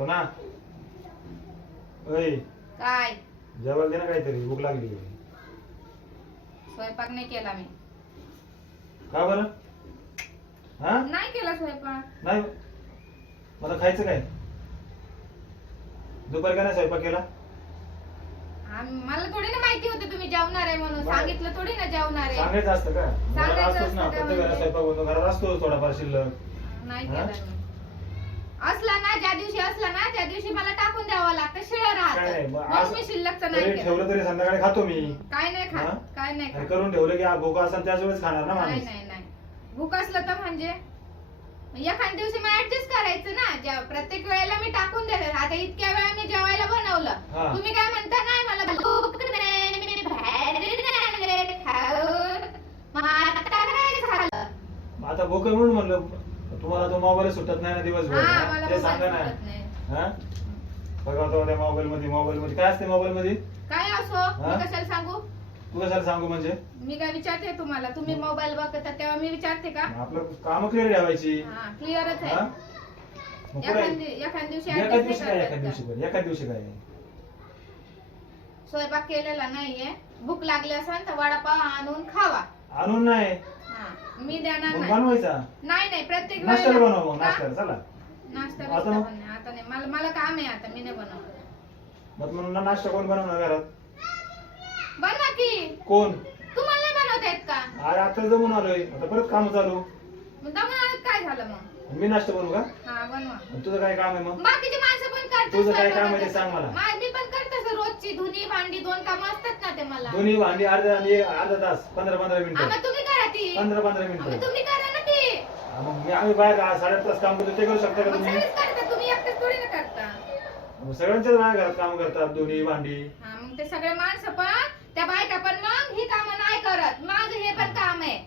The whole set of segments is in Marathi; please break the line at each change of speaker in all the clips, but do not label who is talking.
सोना.
काय?
जेवायला दे ना काहीतरी भूक लागली.
स्वयंपाक नाही केला मी.
का बरं? हा?
नाही केला स्वयंपाक.
नाही? मला खायचं काय? दुपारी का नाही स्वयंपाक केला?
आम- मला थोडी ना माहिती होतं तुम्ही जेवणार आहे म्हणून.
बरं.
सांगितलं थोडी ना जेवणार आहे.
सांगायचं असतं का? घरात
सांगायचं
असतोच ना
असतं का म्हणजे?
स्वयंपाक होतो. घरात असतो थोडाफार शिल्लक.
नाही
हा?
केला मी असला ना ज्या दिवशी त्या दिवशी मला टाकून द्यावं लागतं शिळं
काय नाही,
राहतं
मग
मी शिल्लकचं
तरी
नाही केलं.
ठेवलं तरी संध्याकाळी खातो मी.
काय नाही
हा?
खात काय नाही
करून ठेवलं की हा भूक असेल त्याच वेळेस खाणार ना
नाही
माणूस.
नाही नाही. भूक असलं तर म्हणजे? एखाद्या दिवशी मग ऍडजस्ट करायचं ना. ज्या- प्रत्येक वेळेला मी टाकून देते. आता इतक्या वेळा मी जेवायला
हा.
बनवलं तुम्ही काय म्हणता? नाही मला भूक नाही, बाहेर खाऊन. मग आता काय झालं?
आता भूक म्हणून म्हणलं. तुम्हाला तो मोबाईल सुटत नाही ना दिवसभर.
हा,
हा?
मला
ते
मोबाईल
सांगा ना.
सुटत नाही.
हा? बघा तो त्या मोबाईल मध्ये मोबाईल मध्ये काय असते मोबाईल मध्ये
काय असो?
हा?
मी कशाला सांगू?
तू कशाला सांगू म्हणजे?
मी काय विचारते तुम्हाला? तुम्ही मोबाईल बघता तेव्हा मी विचारते का?
आपलं काम क्लिअर ठेवायची.
हा क्लिअरच
हा?
आहे
मग पुढे.
एखाद एखाद दिवशी
एका
adjust
दिवशी
नाही
काय एका
येत
दिवशी काय एका दिवशी काय?
का? स्वयंपाक केलेला नाहीये. भूक लागली असेल तर वडापाव आणून खावा.
आणून नाही.
हा, मी देणार
मग
नाही.
बनवायचा?
नाही नाही प्रत्येक
नाश्त्याला बनव मग? नाश्त्याला. चला.
नाश्ता
आता
बिस्टा
मग?
पण नाही आता नाही मला मला काम आहे आता मी नाही बनवणार.
मग म्हणून नाश्ता कोण बनवणार घरात?
बनवा की.
कोण?
तुम्हाला नाही बनवता येत का?
अरे आता जमून आलोय. आता परत काम चालू.
मग दमून आलं काय झालं मग?
मी नाश्ता बनवू का?
हा बनवा.
तुझं काय काम आहे मग?
बाकीचे माणसं पण करतात
तुझं काय काम आहे ते. सांग मला.
मा- मी पण करत रोजची धुनी भांडी दोन कामं असतात ना ते मला.
दोन्ही भांडी अर्धा आणि अर्धा तास पंधरा पंधरा मिनिटं.
तुम्ही करा ती.
पंधरा पंधरा मिनिटं.
तुम्ही करा
मग मी आम्ही बाहेर आ- तास काम करतो ते करू शकता का
मग
तुम्ही?
सगळेच करता तुम्ही एकटेच थोडी ना करता?
मग सगळ्यांच्याच बाहेर घरात काम करतात दोन्ही भांडी.
हा मग ते सगळे माणसं पण त्या बायका पण मग ही कामं नाही करत. माझं हे पण काम आहे.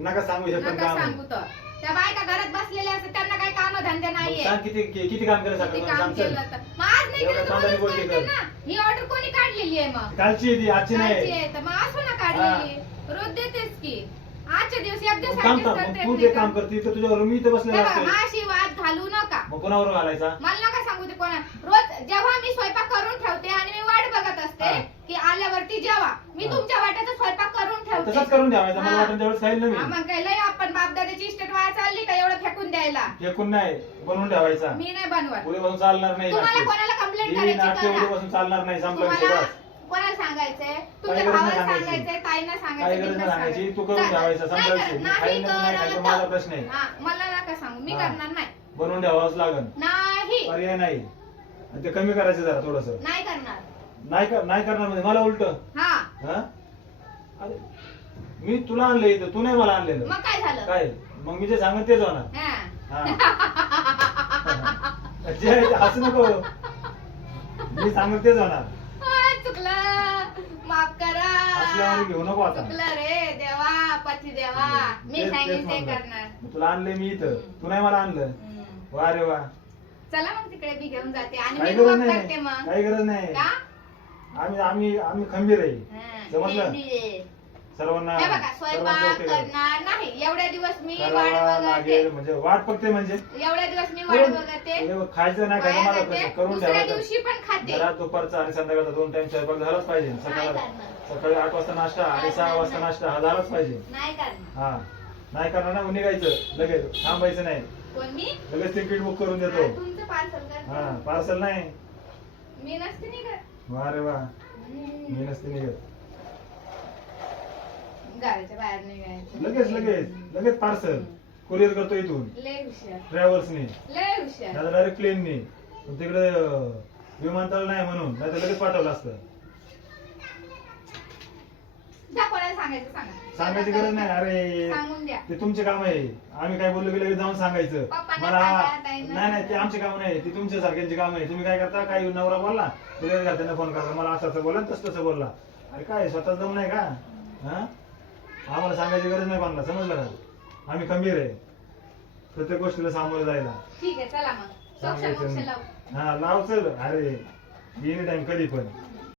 नका सांगू हे पण
नका
काम आहे.
सांगू तर. त्या बायका घरात बसलेल्या असतात त्यांना काही काम धंदे
मग
नाहीये.
सांग किती कि- किती काम केलं
किती
सकाळी?
काम
सांग
केलं
चल.
तर. मग आज नाही केलं तर उद्याच. ना. ही ऑर्डर कोणी काढलेली आहे मग?
कालची आहे ती आजची
कालची
नाही
आहे तर मग असो ना काढलेली रोज देतेच आजच्या एक दिवस
मग काम
adjust
कर
करता
मग
येत
तू
नाही का?
काम करते तर तुझ्यावर मी इथं
हे
बसलेला
बघा,
असते
माशी वाद घालू नका
मग कोणावर घालायचा
मला नका सांगू ते कोणा रोज जेव्हा मी स्वयंपाक करून ठेवते आणि मी वाट बघत असते
हा.
की आल्यावरती जेवा मी
हा.
तुमच्या वाट्याचा स्वयंपाक करून ठेवते
तसंच करून ठेवायचा मला
हा.
वाटून त्यावेळेस
हा,
मी
मग काय लय आपण बापदादाची इस्टेट वाया चालली का एवढं फेकून द्यायला
फेकून नाही बनवून ठेवायचा
मी नाही बनवत
उद्यापासून चालणार नाही
तुम्हाला. कोणाला कंप्लेंट
ही
करायची
नाट्य
करा.
उद्यापासून चालणार नाही संपला विषय
तुम्हाला
बस
कोणाला सांगायचंय? तुमच्या
गरज नाही
भावाला
सांगायची.
सांगायचंय ताईना
काही
सांगायचं
गरज नाही
बिनधास्त
सांगायची तू. करून ठेवायचा
नाही नाही
नाही नाही
करत
माझा प्रश्न आहे.
हा, मला नका सांगू मी
हा.
करणार नाही.
बनवून ठेवावंच लागन.
नाही.
पर्याय नाही. आणि ते कमी करायचं जरा थोडस.
नाही करणार.
नाही कर- नाही करणार म्हणजे मला उलट.
हा.
हा? अरे मी तुला आणलं इथं तू नाही मला आणलेलं.
मग काय झालं?
काय? मग मी जे सांगत तेच होणार.
हा.
हा. जे आहे ते हसू नको. मी सांगत तेच होणार.
चुकलं. माफ करा.
घेऊ नको आता.
चुकलं रे देवा पती देवा. मी
तेच- तेच
सांगेन ते
म्हणलं.
करणार.
तुला आणलंय मी इथं. तू नाही मला आणलं.
हम्म.
वा रे वा.
चला मग तिकडे मी घेऊन जाते. आणि
काही
मी
गरज
करते
नाही.
मग.
काही गरज नाही.
का?
आम्ही आम्ही आम्ही खंबीर आहे. समजलं? सर्वांना
हे बघा
सर्वांचं
स्वयंपाक
ओके करा.
करणार नाही. एवढ्या दिवस मी वाट
करावा
बघते.
लागेल म्हणजे वाट बघते म्हणजे.
एवढ्या दिवस मी वाट
करून-
बघते.
उद्या खायचं नाही
वाया
मला
जाते.
प्रश्न. करून
दुसऱ्या
ठेवायचं?
दिवशी पण खाते.
घरात दुपारचा आणि संध्याकाळचा दोन टाइम स्वयंपाक झालाच पाहिजे.
नाही
सकाळी
करणार.
सकाळी आठ वाजता नाश्ता आणि सहा वाजता नाश्ता हा झालाच पाहिजे.
नाही करणार.
हा. नाही करणार ना निघायचं. लगेच. थांबायचं नाही.
कोण
लगेच तिकीट बुक करून देतो.
हा, तुमचं पार्सल
हा पार्सल नाही.
मी नसते
वा रे वा.
हम्म.
मी नसते निघत.
घराच्या बाहेर निघायचं.
लगेच लगेच लगेच पार्सल कुरिअर करतो इथून.
लय हुशार.
ट्रॅव्हल्सनी
लय हुशार.
नाही डायरेक्ट प्लेननी तिकडे अं, विमानतळ नाही म्हणून. नाही लगेच पाठवलं असतं.
जा कोणाला सांगायचं सांगा.
सांगायची गरज नाही. अरे
सांगून द्या.
ते तुमचे काम आहे. आम्ही काय बोललो की लगेच जाऊन सांगायचं.
पप्पांना
मला
सांगा, ताईंना
नाही नाही ते. आमचे काम नाही. ते तुमच्या सारख्यांचे काम आहे. तुम्ही काय करता? काही नवरा बोलला. ते लगेच घरच्यांना फोन करता मला असं असं बोलला तसं तसं बोलला. अरे काय स्वतः दम नाही का? हा? आम्हाला सांगायची गरज नाही कोणाला समजलं का? आम्ही खंबीर आहे. प्रत्येक गोष्टीला सामोरं जायला.
ठीक आहे चला मग. सोक्ष
सांगायचं
मोक्ष
नाही.
लावू.
हा लाव चल अरे एनी टाइम कधी पण.